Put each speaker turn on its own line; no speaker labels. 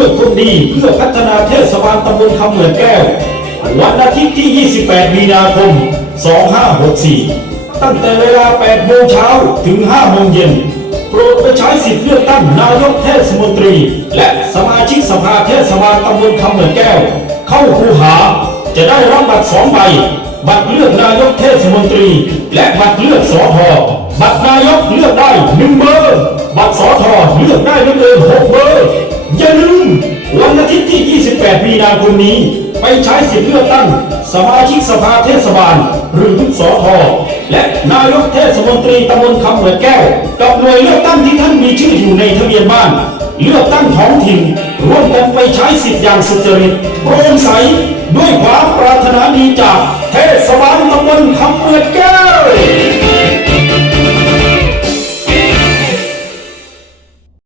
วยคนดีเพื่อพัฒนาเทศบาลตำบลคำเหมือนแก้ว วันอาทิตย์ที่ 28 มีนาคม 2564 ตั้งแต่เวลา 8 โมงเช้าถึง 5 โมงเย็น โปรดไปใช้สิทธิ์เลือกตั้งนายกเทศมนตรี และสมาชิกสภาเทศบาลตำบลคำเหมือนแก้ว เข้าคูหา จะได้รับบัตรสองใบ บัตรเลือกนายกเทศมนตรี และบัตรเลือกสอทอบัตรนายกเลือกได้หนึ่งเบอร์ บัตรสอทอเลือกได้ไม่เกินหกเบอร์อย่าลืมวันอาทิตย์ที่ 28 มีนาคมนี้ ไปใช้สิทธิเลือกตั้ง สมาชิกสภาเทศบาล หรือสอทอและนายกเทศมนตรีตำบลคำเหมือแก้ว กับหน่วยเลือกตั้งที่ท่านมีชื่ออยู่ในทะเบียนบ้าน เลือกตั้งท้องถิ่น ร่วมกันไปใช้สิทธิอย่างสุจริตโปร่งใสด้วยความปรารถนาดีจากเทศบาลตำบลคำเหมือแก้ว